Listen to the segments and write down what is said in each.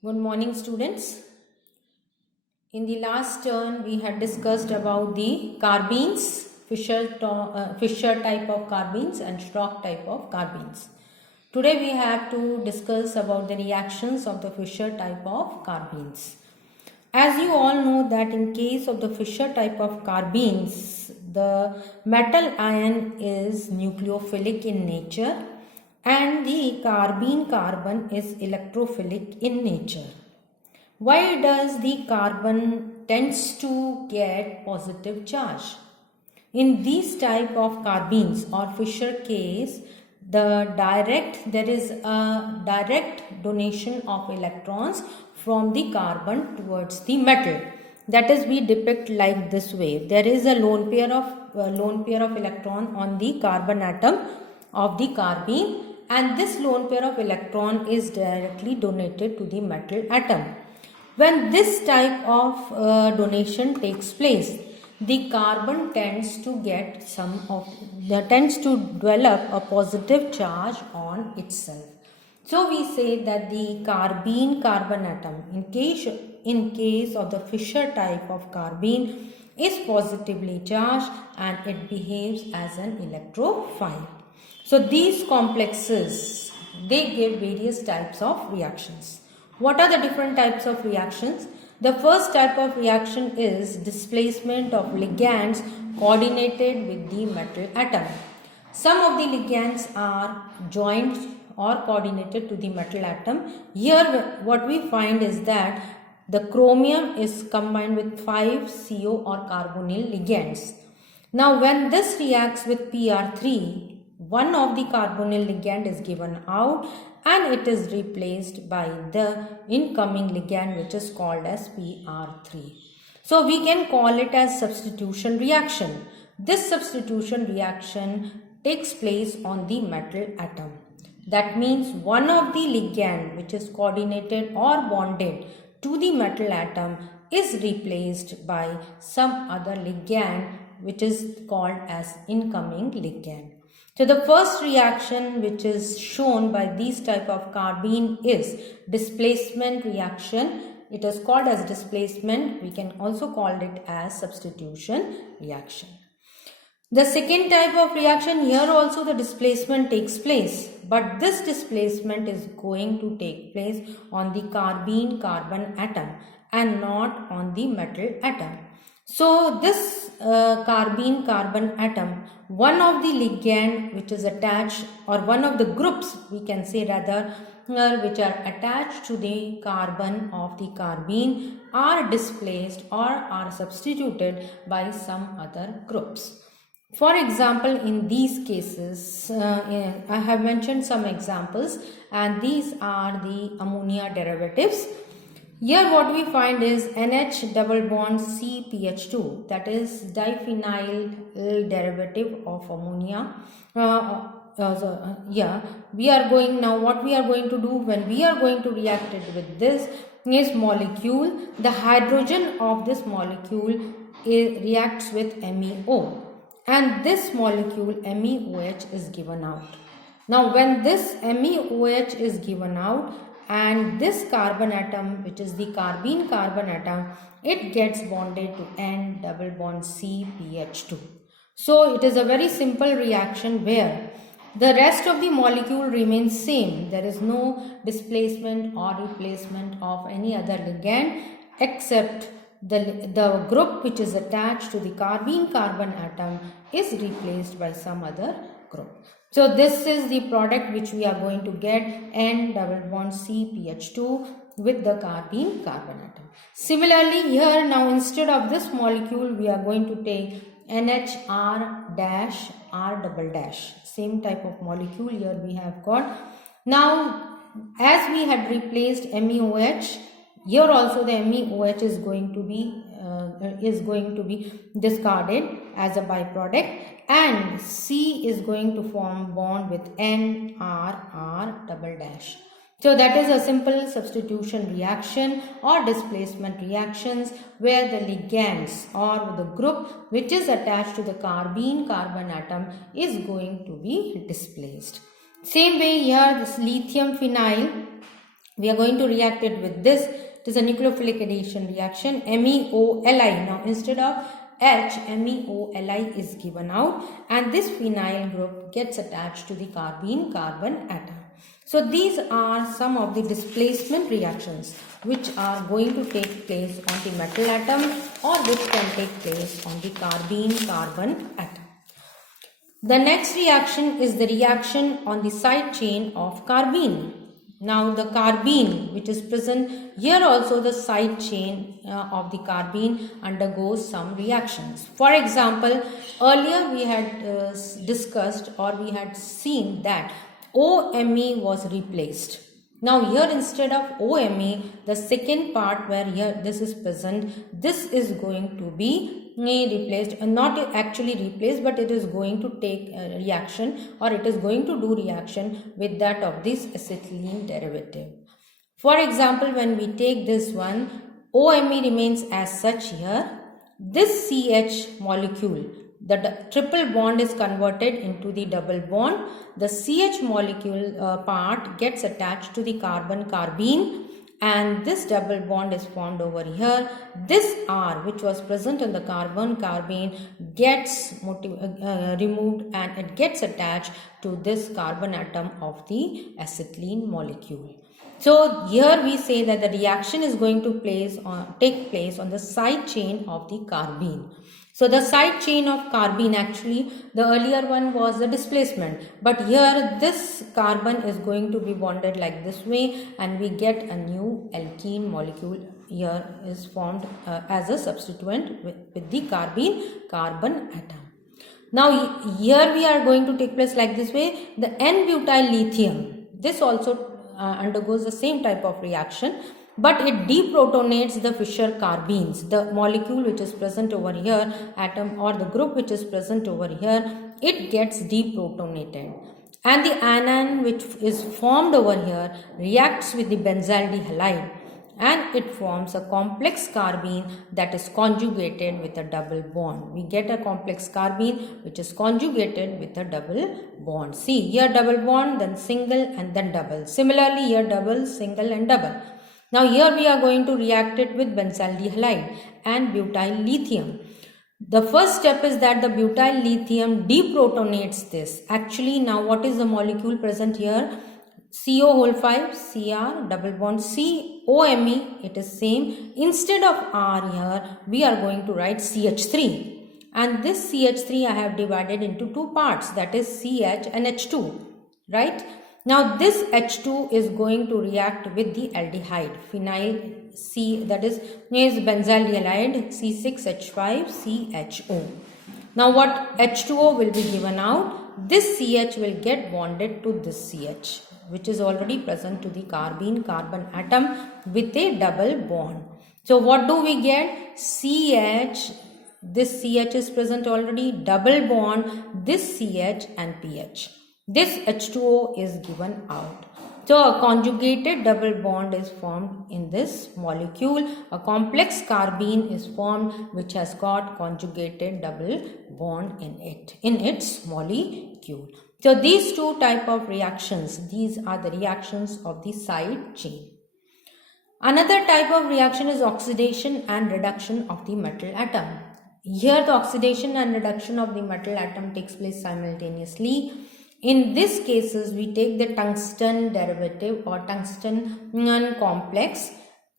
Good morning, students. In the last turn, we had discussed about the carbines, Fisher type of carbines and Stock type of carbines. Today, we have to discuss about the reactions of the Fisher type of carbines. As you all know that in case of the Fisher type of carbines, the metal ion is nucleophilic in nature and the carbene carbon is electrophilic in nature. Why does the carbon tends to get positive charge? In these type of carbines or Fisher case, there is a direct donation of electrons from the carbon towards the metal. That is, we depict like this way. There is a lone pair of electron on the carbon atom of the carbene, and this lone pair of electron is directly donated to the metal atom. When this type of donation takes place, the carbon tends to develop a positive charge on itself. So we say that the carbene carbon atom, in case of the Fisher type of carbene, is positively charged and it behaves as an electrophile. So these complexes, they give various types of reactions. What are the different types of reactions? The first type of reaction is displacement of ligands coordinated with the metal atom. Some of the ligands are joined or coordinated to the metal atom. Here what we find is that the chromium is combined with 5 CO or carbonyl ligands. Now when this reacts with PR3, one of the carbonyl ligand is given out and it is replaced by the incoming ligand, which is called as PR3. So we can call it as substitution reaction. This substitution reaction takes place on the metal atom. That means one of the ligand which is coordinated or bonded to the metal atom is replaced by some other ligand which is called as incoming ligand. So the first reaction which is shown by these type of carbene is displacement reaction. It is called as displacement. We can also call it as substitution reaction. The second type of reaction, here also the displacement takes place, but this displacement is going to take place on the carbene carbon atom and not on the metal atom. So this carbene carbon atom, one of the ligand which is attached, or one of the groups we can say rather, which are attached to the carbon of the carbene are displaced or are substituted by some other groups. For example, in these cases, I have mentioned some examples and these are the ammonia derivatives. Here what we find is NH double bond CPH2, that is diphenyl derivative of ammonia. We are going now, what we are going to do when we are going to react it with this is molecule, the hydrogen of this molecule reacts with MEO and this molecule MEOH is given out. Now when this MEOH is given out, and this carbon atom, which is the carbene carbon atom, it gets bonded to N double bond CPH2. So it is a very simple reaction where the rest of the molecule remains same. There is no displacement or replacement of any other ligand except the group which is attached to the carbene carbon atom is replaced by some other group. So this is the product which we are going to get, N double bond CPH2 with the carbene carbon atom. Similarly, here now instead of this molecule we are going to take NHR dash R double dash. Same type of molecule here we have got. Now as we had replaced MEOH, here also the MEOH is going to be discarded as a byproduct and C is going to form bond with NRR double dash. So that is a simple substitution reaction or displacement reactions where the ligands or the group which is attached to the carbene carbon atom is going to be displaced. Same way here this lithium phenyl We are going to react it with this. It is a nucleophilic addition reaction, MEOLI. Now instead of H, MEOLI is given out, and this phenyl group gets attached to the carbene carbon atom. So these are some of the displacement reactions which are going to take place on the metal atom, or which can take place on the carbene carbon atom. The next reaction is the reaction on the side chain of carbene. Now the carbene which is present here, also the side chain of the carbene undergoes some reactions. For example, earlier we had discussed, or we had seen that OMe was replaced. Now here instead of OMe, the second part where here this is present, this is going to be replaced, not actually replaced, but it is going to take a reaction, or it is going to do reaction with that of this acetylene derivative. For example, when we take this one, OMe remains as such here. This CH molecule, the triple bond is converted into the double bond. The CH molecule part gets attached to the carbon carbene, and this double bond is formed over here. This R which was present in the carbon carbene gets removed, and it gets attached to this carbon atom of the acetylene molecule. So here we say that the reaction is going to take place on the side chain of the carbene. So the side chain of carbene, actually the earlier one was the displacement, but here this carbon is going to be bonded like this way, and we get a new alkene molecule here is formed as a substituent with the carbene carbon atom. Now here we are going to take place like this way. The N-butyl lithium, this also undergoes the same type of reaction, but it deprotonates the Fischer carbenes. The molecule which is present over here, atom or the group which is present over here, it gets deprotonated, and the anion which is formed over here reacts with the benzaldehyde halide, and it forms a complex carbene that is conjugated with a double bond. We get a complex carbene which is conjugated with a double bond. See, here double bond, then single, and then double. Similarly, here double, single, and double. Now here we are going to react it with benzaldehyde halide and butyl lithium. The first step is that the butyl lithium deprotonates this. Actually, now what is the molecule present here? CO whole 5, Cr, double bond C, OMe, it is same. Instead of R here, we are going to write CH3. And this CH3 I have divided into two parts, that is CH and H2, right? Now this H2 is going to react with the aldehyde, phenyl C, that is benzaldehyde C6H5CHO. Now what H2O will be given out? This CH will get bonded to this CH, which is already present to the carbene carbon atom with a double bond. So what do we get? CH, this CH is present already, double bond, this CH and pH. This H2O is given out. So a conjugated double bond is formed in this molecule. A complex carbene is formed which has got conjugated double bond in its molecule. So these two type of reactions, these are the reactions of the side chain. Another type of reaction is oxidation and reduction of the metal atom. Here the oxidation and reduction of the metal atom takes place simultaneously. In these cases, we take the tungsten derivative or tungsten complex.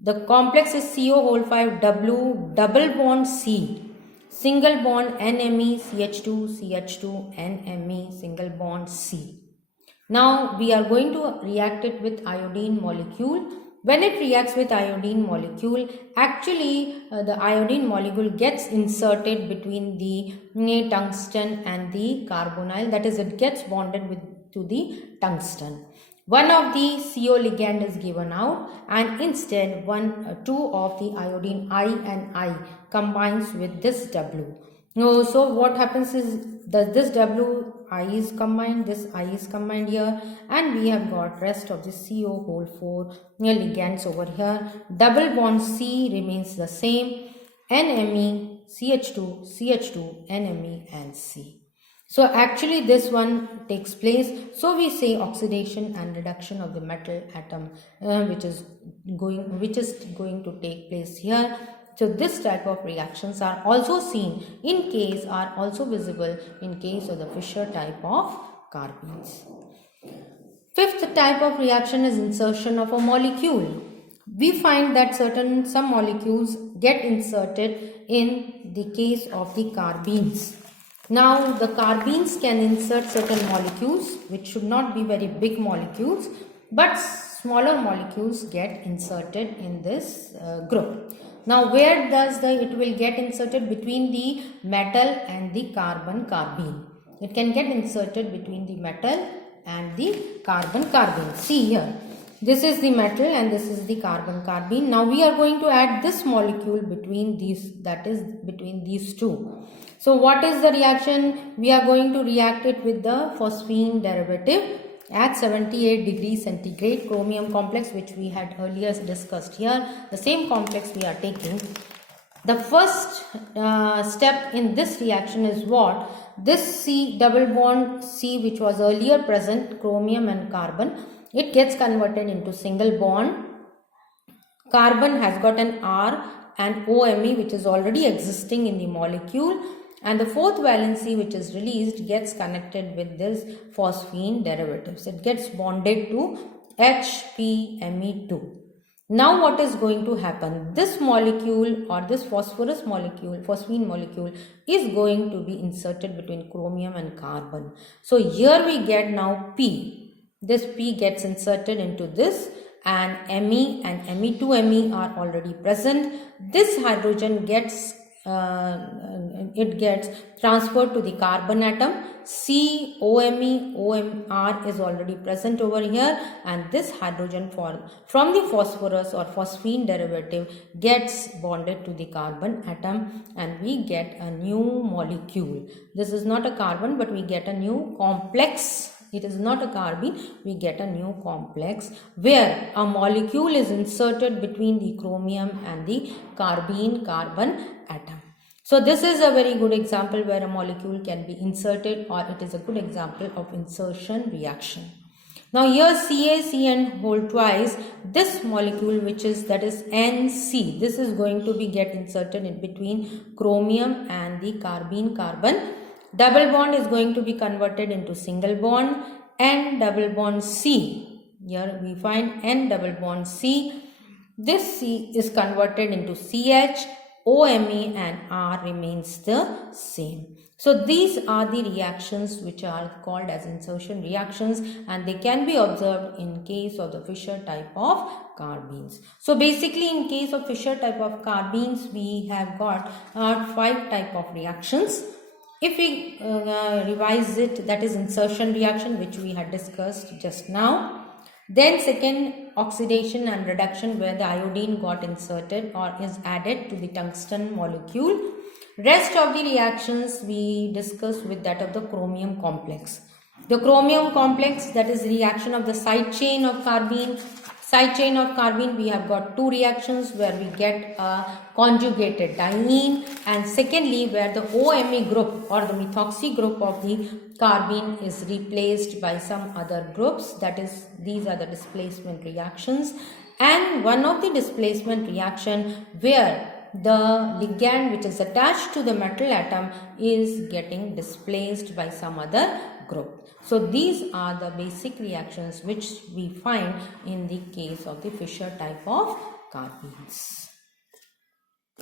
The complex is CO whole 5 W double bond C, single bond NMe CH2 CH2 NMe single bond C. Now we are going to react it with iodine molecule. When it reacts with iodine molecule, actually the iodine molecule gets inserted between the tungsten and the carbonyl, that is it gets bonded to the tungsten. One of the CO ligand is given out, and instead two of the iodine I and I combines with this W. So what happens is this W I is combined, this I is combined here, and we have got rest of the CO whole 4 ligands over here. Double bond C remains the same, NMe, CH2, CH2, NMe and C. So actually this one takes place. So we say oxidation and reduction of the metal atom, which is going to take place here. So this type of reactions are also visible in case of the Fischer type of carbenes. Fifth type of reaction is insertion of a molecule. We find that some molecules get inserted in the case of the carbenes. Now the carbenes can insert certain molecules which should not be very big molecules, but smaller molecules get inserted in this group. Now where does it will get inserted? Between the metal and the carbene. It can get inserted between the metal and the carbene. See here, this is the metal and this is the carbene. Now we are going to add this molecule between these, that is between these two. So what is the reaction? We are going to react it with the phosphine derivative at 78 degrees centigrade chromium complex, which we had earlier discussed here. The same complex we are taking. The first step in this reaction is what? This C double bond C, which was earlier present, chromium and carbon, it gets converted into single bond. Carbon has got an R and OMe, which is already existing in the molecule, and the fourth valency, which is released, gets connected with this phosphine derivatives. It gets bonded to HPMe2. Now what is going to happen? This molecule or this phosphine molecule is going to be inserted between chromium and carbon. So here we get now P. This P gets inserted into this, and Me and Me2Me are already present. This hydrogen gets transferred to the carbon atom. COMe, OMR is already present over here, and this hydrogen from the phosphorus or phosphine derivative gets bonded to the carbon atom, and we get a new molecule. This is not a carbon, but we get a new complex. It is not a carbene, we get a new complex where a molecule is inserted between the chromium and the carbene carbon atom. So this is a very good example where a molecule can be inserted, or it is a good example of insertion reaction. Now here CaCN whole twice, this molecule that is NC, this is going to be get inserted in between chromium and the carbene carbon. Double bond is going to be converted into single bond. N double bond C. Here we find N double bond C. This C is converted into CH. OMe and R remains the same. So these are the reactions which are called as insertion reactions, and they can be observed in case of the Fischer type of carbenes. So basically in case of Fischer type of carbenes, we have got 5 type of reactions. If we revise it, that is insertion reaction, which we had discussed just now. Then second, oxidation and reduction, where the iodine got inserted or is added to the tungsten molecule. Rest of the reactions we discussed with that of the chromium complex. The chromium complex, that is reaction of the side chain of carbene. Side chain of carbene, we have got 2 reactions where we get a conjugated diene, and secondly where the OMe group or the methoxy group of the carbene is replaced by some other groups, that is, these are the displacement reactions. And one of the displacement reaction where the ligand which is attached to the metal atom is getting displaced by some other group. So these are the basic reactions which we find in the case of the Fischer type of carbenes.